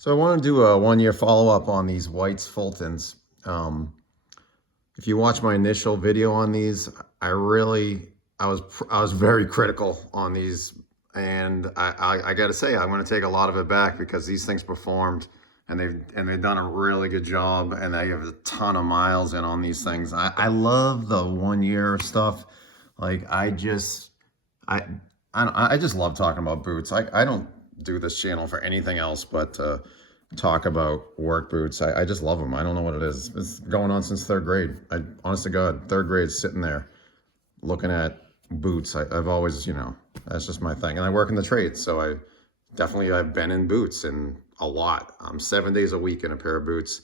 So I want to do a one-year follow-up on these Whites Fultons. If you watch my initial video on these, I was very critical on these, and I got to say I'm going to take a lot of it back because these things performed, and they've done a really good job, and they have a ton of miles in on these things. I love the 1 year stuff. Like I just love talking about boots. I don't do this channel for anything else but to talk about work boots. I just love them. I don't know what it is. It's going on since third grade. Honest to God, third grade, sitting there looking at boots. I've always, that's just my thing. And I work in the trade, so I've been in boots and a lot. I'm 7 days a week in a pair of boots.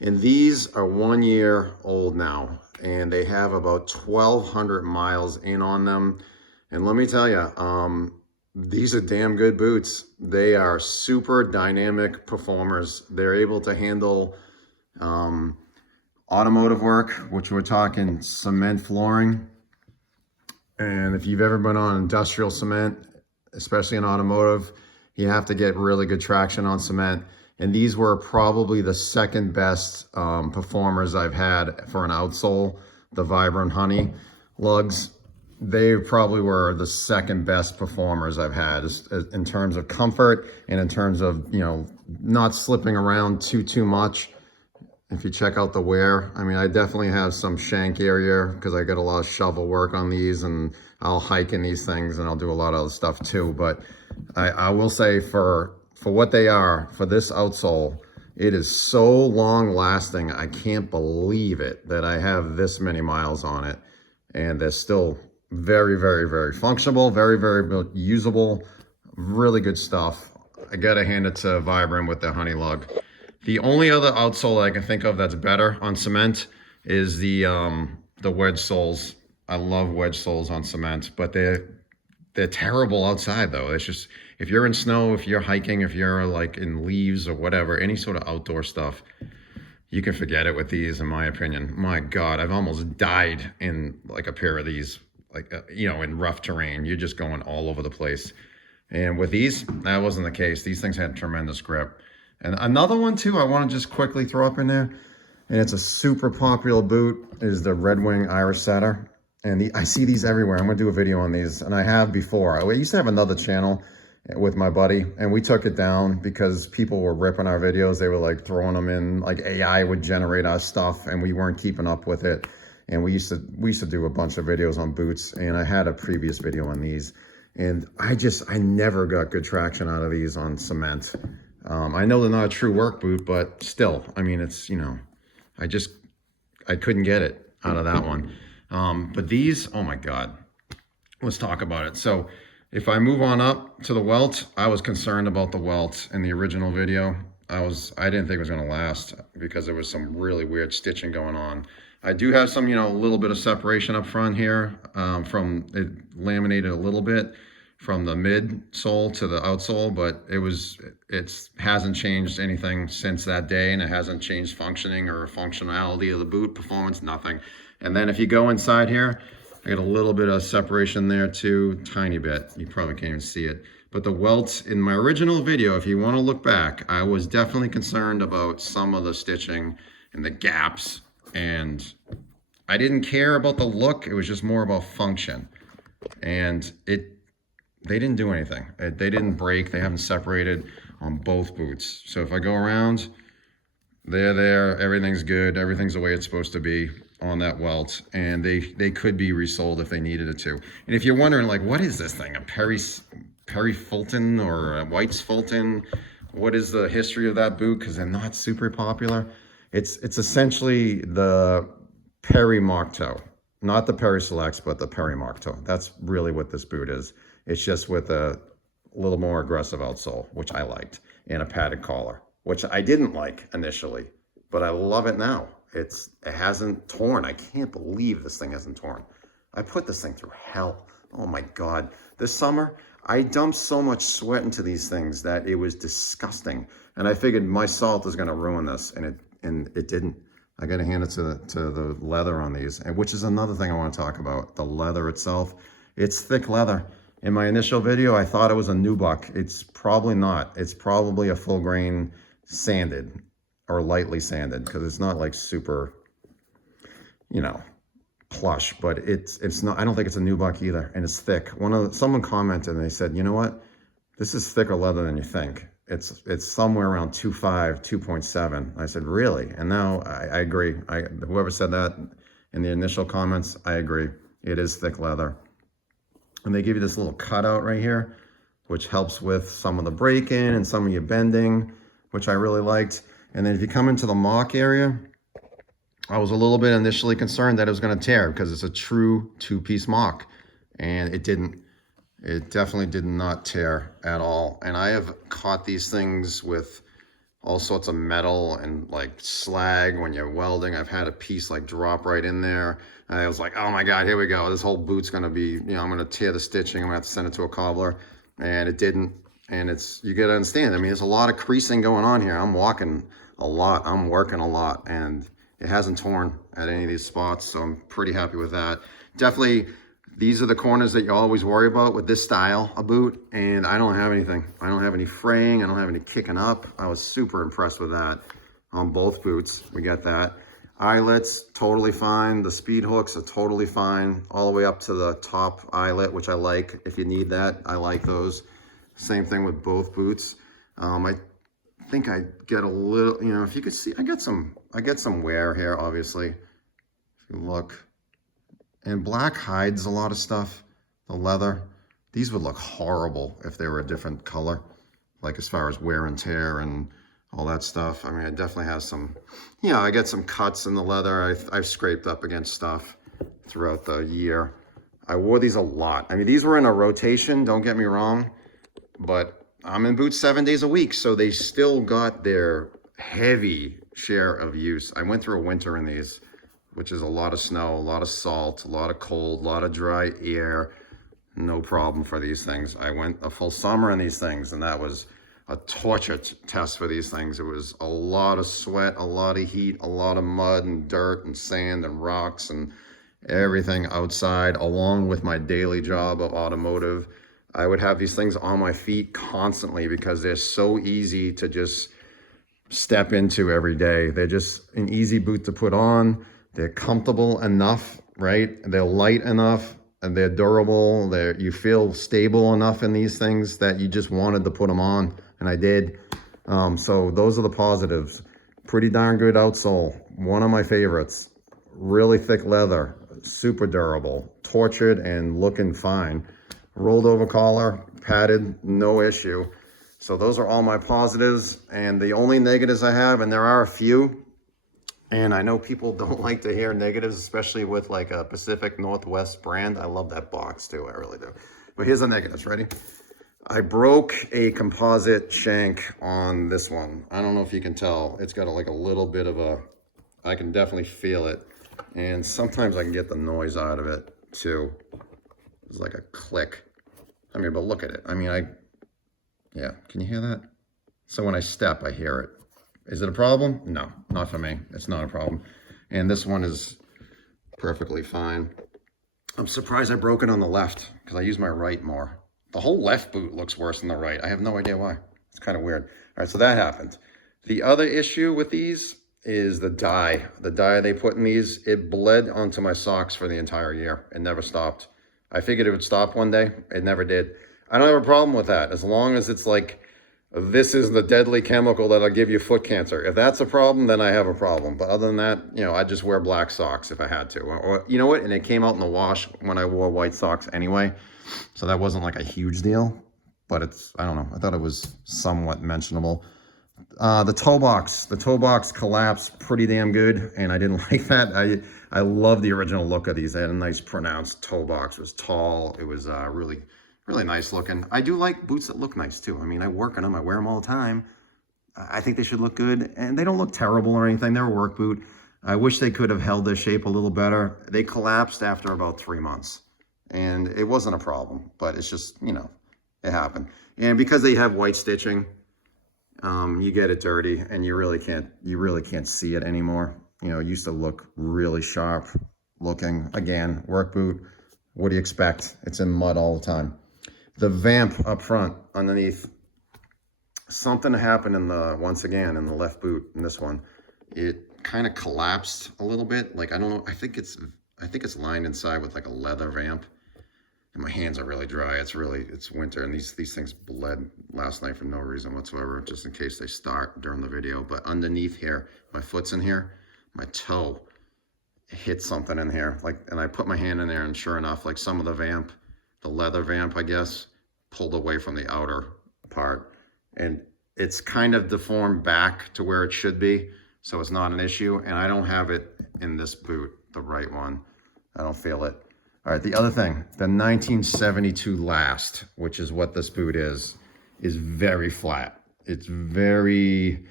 And these are 1 year old now, and they have about 1,200 miles in on them. And let me tell you, these are damn good boots. They are super dynamic performers. They're able to handle automotive work, which we're talking cement flooring. And if you've ever been on industrial cement, especially in automotive, you have to get really good traction on cement. And these were probably the second best performers I've had for an outsole, the Vibrant Honey lugs. They probably were the second best performers I've had in terms of comfort and in terms of, not slipping around too much. If you check out the wear, I mean, I definitely have some shank area because I get a lot of shovel work on these, and I'll hike in these things, and I'll do a lot of other stuff too. But I will say for what they are, for this outsole, it is so long lasting. I can't believe it that I have this many miles on it, and they're still very, very, very functional, very, very usable, really good stuff. I gotta hand it to Vibrant with the honey lug. The only other outsole I can think of that's better on cement is the wedge soles. I love wedge soles on cement, but they're terrible outside though. It's just, if you're in snow, if you're hiking, if you're like in leaves or whatever, any sort of outdoor stuff, you can forget it with these, in my opinion. My God, I've almost died in like a pair of these, like, in rough terrain. You're just going all over the place. And with these, that wasn't the case. These things had tremendous grip. And another one too, I want to just quickly throw up in there, and it's a super popular boot, is the Red Wing Irish Setter. And I see these everywhere. I'm going to do a video on these, and I have before. I used to have another channel with my buddy, and we took it down because people were ripping our videos. They were like throwing them in, like AI would generate our stuff, and we weren't keeping up with it. And we used to do a bunch of videos on boots, and I had a previous video on these, and I never got good traction out of these on cement. I know they're not a true work boot, but still, I mean, it's, I couldn't get it out of that one. But these, oh my God, let's talk about it. So if I move on up to the Welt, I was concerned about the Welt in the original video. I didn't think it was going to last because there was some really weird stitching going on. I do have some, a little bit of separation up front here from it laminated a little bit from the midsole to the outsole, but it hasn't changed anything since that day, and it hasn't changed functioning or functionality of the boot, performance, nothing. And then if you go inside here, I got a little bit of separation there too, tiny bit. You probably can't even see it. But the welts in my original video, if you want to look back, I was definitely concerned about some of the stitching and the gaps, and I didn't care about the look. It was just more about function. And they didn't do anything. They didn't break. They haven't separated on both boots. So if I go around, they're there. Everything's good. Everything's the way it's supposed to be on that Welt. And they could be resold if they needed it to. And if you're wondering, like, what is this thing? A Perry Fulton or a Whites Fulton? What is the history of that boot? Because they're not super popular. It's essentially the Perry Mark Toe. Not the Perry Selects, but the Perry Mark Toe. That's really what this boot is. It's just with a little more aggressive outsole, which I liked, and a padded collar, which I didn't like initially, but I love it now. It hasn't torn. I can't believe this thing hasn't torn. I put this thing through hell. Oh my God. This summer, I dumped so much sweat into these things that it was disgusting. And I figured my salt is going to ruin this, and it didn't. I got to hand it to the leather on these, and which is another thing I want to talk about. The leather itself, it's thick leather. In my initial video, I thought it was a nubuck. It's probably not. It's probably a full grain sanded or lightly sanded, because it's not like super, you know, plush, but it's not. I don't think it's a nubuck either, and it's thick. Someone commented and they said, you know what, this is thicker leather than you think. It's somewhere around 2.5, 2.7. I said, really? And now I agree. Whoever said that in the initial comments, I agree. It is thick leather. And they give you this little cutout right here, which helps with some of the break-in and some of your bending, which I really liked. And then if you come into the mock area, I was a little bit initially concerned that it was going to tear because it's a true two-piece mock, and it didn't. It definitely did not tear at all. And I have caught these things with all sorts of metal and like slag when you're welding. I've had a piece like drop right in there. And I was like, oh my God, here we go. This whole boot's gonna be, you know, I'm gonna tear the stitching. I'm gonna have to send it to a cobbler. And it didn't. And you gotta understand, I mean, there's a lot of creasing going on here. I'm walking a lot, I'm working a lot, and it hasn't torn at any of these spots. So I'm pretty happy with that. Definitely, these are the corners that you always worry about with this style of boot, and I don't have anything. I don't have any fraying. I don't have any kicking up. I was super impressed with that on both boots. We got that. Eyelets, totally fine. The speed hooks are totally fine, all the way up to the top eyelet, which I like. If you need that, I like those. Same thing with both boots. I think I get a little, you know, if you could see, I get some wear here, obviously. If you look. And black hides a lot of stuff, the leather. These would look horrible if they were a different color, like as far as wear and tear and all that stuff. I mean, I definitely have some, you know, I get some cuts in the leather. I've scraped up against stuff throughout the year. I wore these a lot. I mean, these were in a rotation, don't get me wrong, but I'm in boots 7 days a week, so they still got their heavy share of use. I went through a winter in these, which is a lot of snow, a lot of salt, a lot of cold, a lot of dry air. No problem for these things. I went a full summer in these things, and that was a torture test for these things. It was a lot of sweat, a lot of heat, a lot of mud and dirt and sand and rocks and everything outside, along with my daily job of automotive. I would have these things on my feet constantly because they're so easy to just step into every day. They're just an easy boot to put on. They're comfortable enough, right? They're light enough, and they're durable. You feel stable enough in these things that you just wanted to put them on, and I did. So those are the positives. Pretty darn good outsole. One of my favorites. Really thick leather, super durable, tortured and looking fine. Rolled over collar, padded, no issue. So those are all my positives, and the only negatives I have, and there are a few, and I know people don't like to hear negatives, especially with like a Pacific Northwest brand. I love that box too, I really do. But here's the negatives, ready? I broke a composite shank on this one. I don't know if you can tell. It's got like a little bit of I can definitely feel it. And sometimes I can get the noise out of it too. It's like a click. I mean, but look at it. I mean, yeah, can you hear that? So when I step, I hear it. Is it a problem? No, not for me. It's not a problem. And this one is perfectly fine. I'm surprised I broke it on the left because I use my right more. The whole left boot looks worse than the right. I have no idea why. It's kind of weird. All right, so that happened. The other issue with these is the dye. The dye they put in these, it bled onto my socks for the entire year. It never stopped. I figured it would stop one day. It never did. I don't have a problem with that as long as it's like, this is the deadly chemical that'll give you foot cancer. If that's a problem, then I have a problem. But other than that, you know, I'd just wear black socks if I had to. Or you know what? And it came out in the wash when I wore white socks anyway. So that wasn't like a huge deal. But I don't know. I thought it was somewhat mentionable. The toe box collapsed pretty damn good. And I didn't like that. I love the original look of these. They had a nice pronounced toe box. It was tall. It was really nice looking. I do like boots that look nice too. I mean, I work on them. I wear them all the time. I think they should look good, and they don't look terrible or anything. They're a work boot. I wish they could have held their shape a little better. They collapsed after about 3 months, and it wasn't a problem, but it's just, you know, it happened. And because they have white stitching, you get it dirty, and you really can't see it anymore. You know, it used to look really sharp looking. Again, work boot. What do you expect? It's in mud all the time. The vamp up front underneath, something happened in the, once again, in the left boot in this one. It kind of collapsed a little bit. Like, I don't know, I think it's lined inside with like a leather vamp. And my hands are really dry. It's winter, and these things bled last night for no reason whatsoever, just in case they start during the video. But underneath here, my foot's in here, my toe hit something in here, like, and I put my hand in there, and sure enough, like some of the vamp, the leather vamp, I guess, pulled away from the outer part, and it's kind of deformed back to where it should be, so it's not an issue. And I don't have it in this boot, the right one. I don't feel it. All right, the other thing, the 1972 last, which is what this boot is very flat. It's very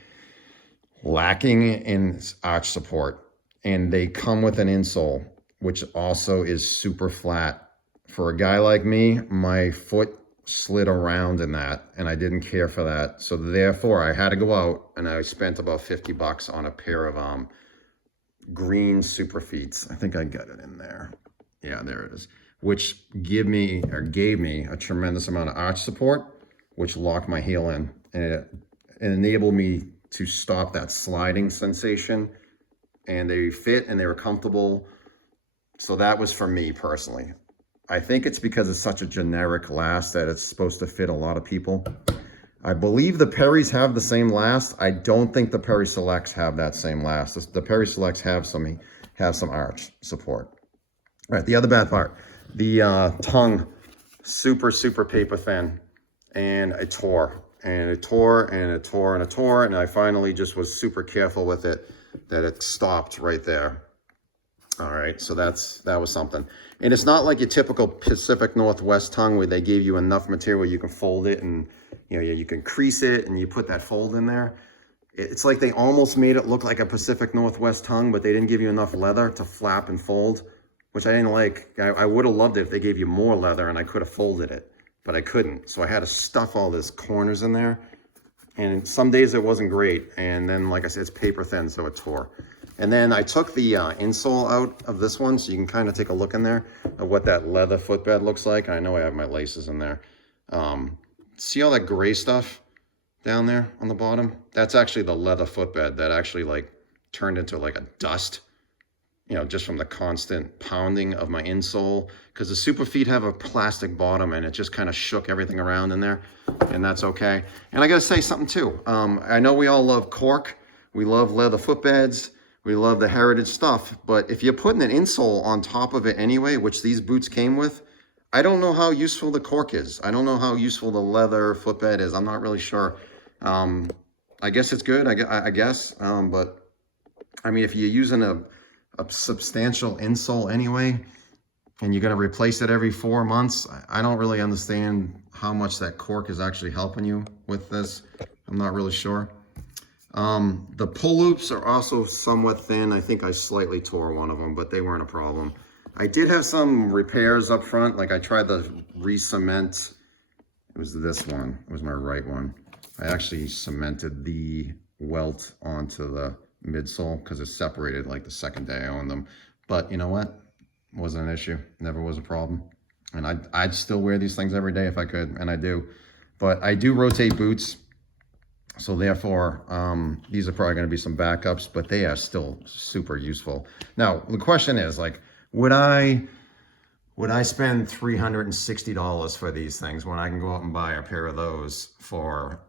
lacking in arch support. And they come with an insole, which also is super flat. For a guy like me, my foot slid around in that, and I didn't care for that. So therefore, I had to go out, and I spent about 50 bucks on a pair of green super feets. I think I got it in there. Yeah, there it is. Which gave me a tremendous amount of arch support, which locked my heel in, and it enabled me to stop that sliding sensation. And they fit and they were comfortable. So that was for me personally. I think it's because it's such a generic last that it's supposed to fit a lot of people. I believe the Perrys have the same last. I don't think the Perry Selects have that same last. The Perry Selects have some arch support. All right, the other bad part, the tongue, super paper thin, and it tore, and it tore, and it tore, and it tore, and I finally just was super careful with it that it stopped right there. All right, so that was something. And it's not like your typical Pacific Northwest tongue where they gave you enough material you can fold it, and you can crease it and you put that fold in there. It's like they almost made it look like a Pacific Northwest tongue, but they didn't give you enough leather to flap and fold, which I didn't like. I would have loved it if they gave you more leather and I could have folded it, but I couldn't. So I had to stuff all these corners in there. And some days it wasn't great. And then, like I said, it's paper thin, so it tore. And then I took the insole out of this one, so you can kind of take a look in there of what that leather footbed looks like. I know I have my laces in there. See all that gray stuff down there on the bottom? That's actually the leather footbed that actually like turned into like a dust, just from the constant pounding of my insole, because the super feet have a plastic bottom and it just kind of shook everything around in there, and that's okay. And I gotta say something too. I know we all love cork, we love leather footbeds, we love the heritage stuff, but if you're putting an insole on top of it anyway, which these boots came with, I don't know how useful the cork is. I don't know how useful the leather footbed is. I'm not really sure. I guess it's good, I guess, but I mean, if you're using a substantial insole anyway, and you're going to replace it every 4 months, I don't really understand how much that cork is actually helping you with this. I'm not really sure. The pull loops are also somewhat thin. I think I slightly tore one of them, but they weren't a problem. I did have some repairs up front. Like I tried the re-cement. It was this one. It was my right one. I actually cemented the welt onto the midsole because it separated like the second day I owned them. But you know what? It wasn't an issue. Never was a problem. And I'd still wear these things every day if I could, and I do. But I do rotate boots. So therefore, these are probably going to be some backups, but they are still super useful. Now, the question is, like, would I spend $360 for these things when I can go out and buy a pair of those for,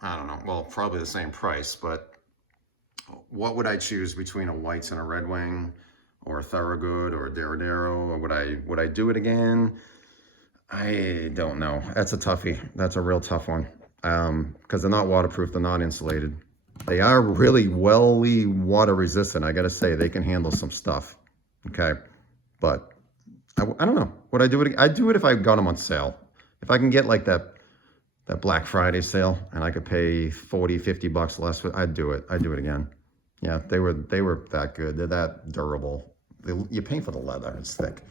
I don't know, well, probably the same price, but what would I choose between a Whites and a Red Wing, or a Thorogood, or a Derodero, or would I do it again? I don't know. That's a toughie. That's a real tough one. Because they're not waterproof, they're not insulated. They are really water resistant. I gotta say, they can handle some stuff. Okay, but I don't know. Would I do it? I'd do it if I got them on sale. If I can get like that Black Friday sale and I could pay 40, 50 bucks less, I'd do it. I'd do it again. Yeah, they were that good. They're that durable. You pay for the leather. It's thick.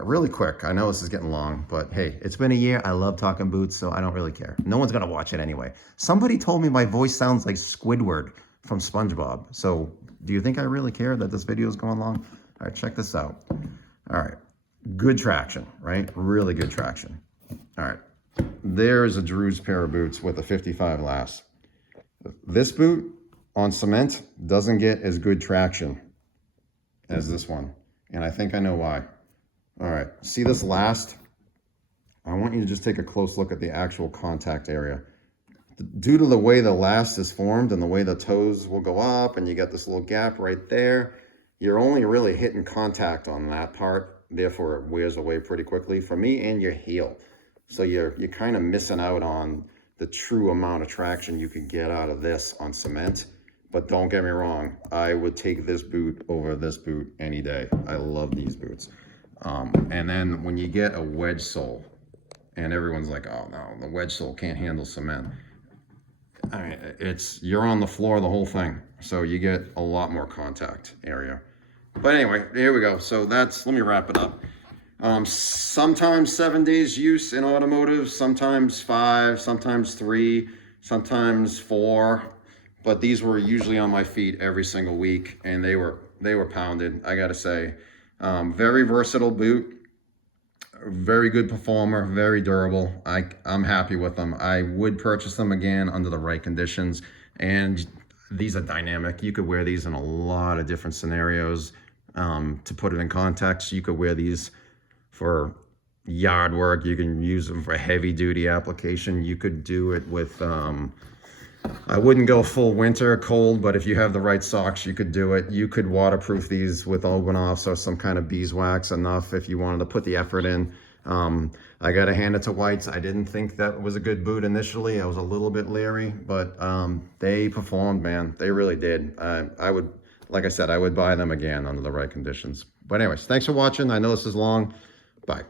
Really quick, I know this is getting long, but hey, it's been a year. I love talking boots, so I don't really care. No one's gonna watch it anyway. Somebody told me my voice sounds like Squidward from SpongeBob. So do you think I really care that this video is going long? All right, check this out. All right, good traction, right? Really good traction. All right, There's a Drew's pair of boots with a 55 last. This boot on cement doesn't get as good traction as this one. And I think I know why. All right, see this last? I want you to just take a close look at the actual contact area. Due to the way the last is formed and the way the toes will go up and you got this little gap right there, you're only really hitting contact on that part. Therefore, it wears away pretty quickly for me and your heel. So you're kind of missing out on the true amount of traction you can get out of this on cement. But don't get me wrong, I would take this boot over this boot any day. I love these boots. And then when you get a wedge sole, and everyone's like, oh no, the wedge sole can't handle cement. I mean, you're on the floor the whole thing. So you get a lot more contact area. But anyway, here we go. So let me wrap it up. Sometimes 7 days use in automotive, sometimes 5, sometimes 3, sometimes 4. But these were usually on my feet every single week, and they were pounded, I gotta say. Very versatile boot, very good performer, very durable. I'm happy with them. I would purchase them again under the right conditions, and these are dynamic. You could wear these in a lot of different scenarios. To put it in context, you could wear these for yard work. You can use them for heavy duty application. You could do it with, I wouldn't go full winter cold, but if you have the right socks, you could do it. You could waterproof these with Open-Offs or some kind of beeswax enough if you wanted to put the effort in. I got to hand it to Whites. I didn't think that was a good boot initially. I was a little bit leery, but they performed, man. They really did. I would, like I said, I would buy them again under the right conditions. But anyways, thanks for watching. I know this is long. Bye.